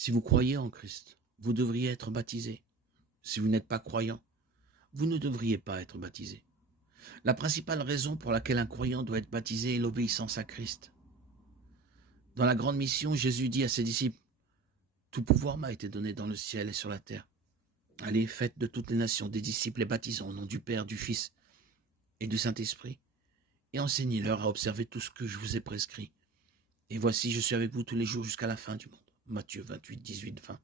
Si vous croyez en Christ, vous devriez être baptisé. Si vous n'êtes pas croyant, vous ne devriez pas être baptisé. La principale raison pour laquelle un croyant doit être baptisé est l'obéissance à Christ. Dans la grande mission, Jésus dit à ses disciples, « Tout pouvoir m'a été donné dans le ciel et sur la terre. Allez, faites de toutes les nations des disciples et baptisons au nom du Père, du Fils et du Saint-Esprit, et enseignez-leur à observer tout ce que je vous ai prescrit. Et voici, je suis avec vous tous les jours jusqu'à la fin du monde. » Matthieu 28, 18, 20.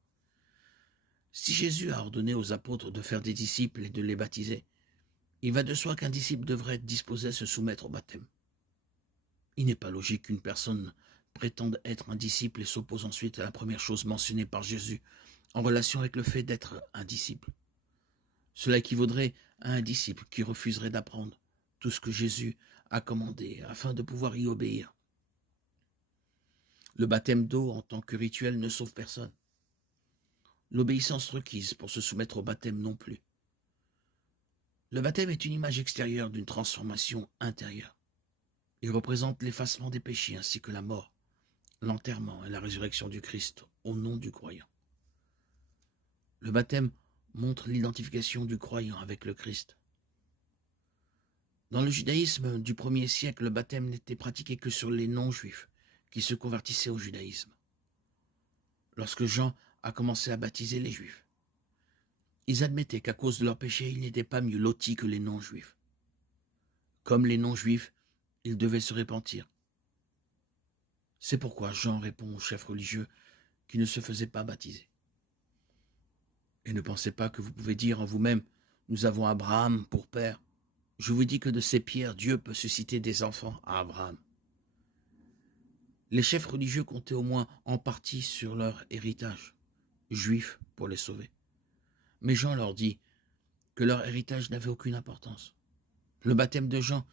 Si Jésus a ordonné aux apôtres de faire des disciples et de les baptiser, il va de soi qu'un disciple devrait être disposé à se soumettre au baptême. Il n'est pas logique qu'une personne prétende être un disciple et s'oppose ensuite à la première chose mentionnée par Jésus en relation avec le fait d'être un disciple. Cela équivaudrait à un disciple qui refuserait d'apprendre tout ce que Jésus a commandé afin de pouvoir y obéir. Le baptême d'eau en tant que rituel ne sauve personne. L'obéissance requise pour se soumettre au baptême non plus. Le baptême est une image extérieure d'une transformation intérieure. Il représente l'effacement des péchés ainsi que la mort, l'enterrement et la résurrection du Christ au nom du croyant. Le baptême montre l'identification du croyant avec le Christ. Dans le judaïsme du 1er siècle, le baptême n'était pratiqué que sur les non-juifs qui se convertissaient au judaïsme. Lorsque Jean a commencé à baptiser les juifs, ils admettaient qu'à cause de leurs péchés, ils n'étaient pas mieux lotis que les non-juifs. Comme les non-juifs, ils devaient se repentir. C'est pourquoi Jean répond aux chefs religieux qui ne se faisaient pas baptiser. Et ne pensez pas que vous pouvez dire en vous-même, nous avons Abraham pour père. Je vous dis que de ces pierres, Dieu peut susciter des enfants à Abraham. Les chefs religieux comptaient au moins en partie sur leur héritage juif pour les sauver. Mais Jean leur dit que leur héritage n'avait aucune importance. Le baptême de Jean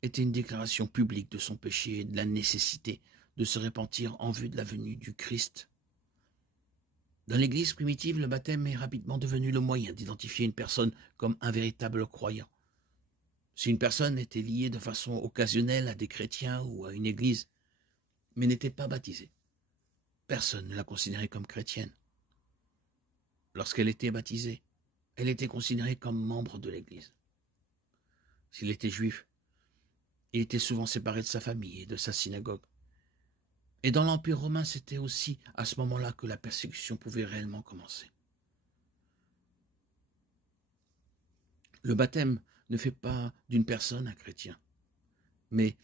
était une déclaration publique de son péché et de la nécessité de se repentir en vue de la venue du Christ. Dans l'Église primitive, le baptême est rapidement devenu le moyen d'identifier une personne comme un véritable croyant. Si une personne était liée de façon occasionnelle à des chrétiens ou à une église, mais n'était pas baptisée, personne ne la considérait comme chrétienne. Lorsqu'elle était baptisée, elle était considérée comme membre de l'église. S'il était juif, il était souvent séparé de sa famille et de sa synagogue. Et dans l'Empire romain, c'était aussi à ce moment-là que la persécution pouvait réellement commencer. Le baptême ne fait pas d'une personne un chrétien, mais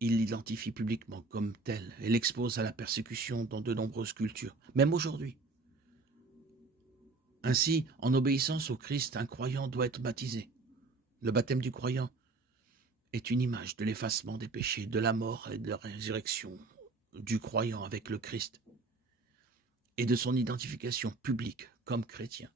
il l'identifie publiquement comme tel et l'expose à la persécution dans de nombreuses cultures, même aujourd'hui. Ainsi, en obéissance au Christ, un croyant doit être baptisé. Le baptême du croyant est une image de l'effacement des péchés, de la mort et de la résurrection du croyant avec le Christ et de son identification publique comme chrétien.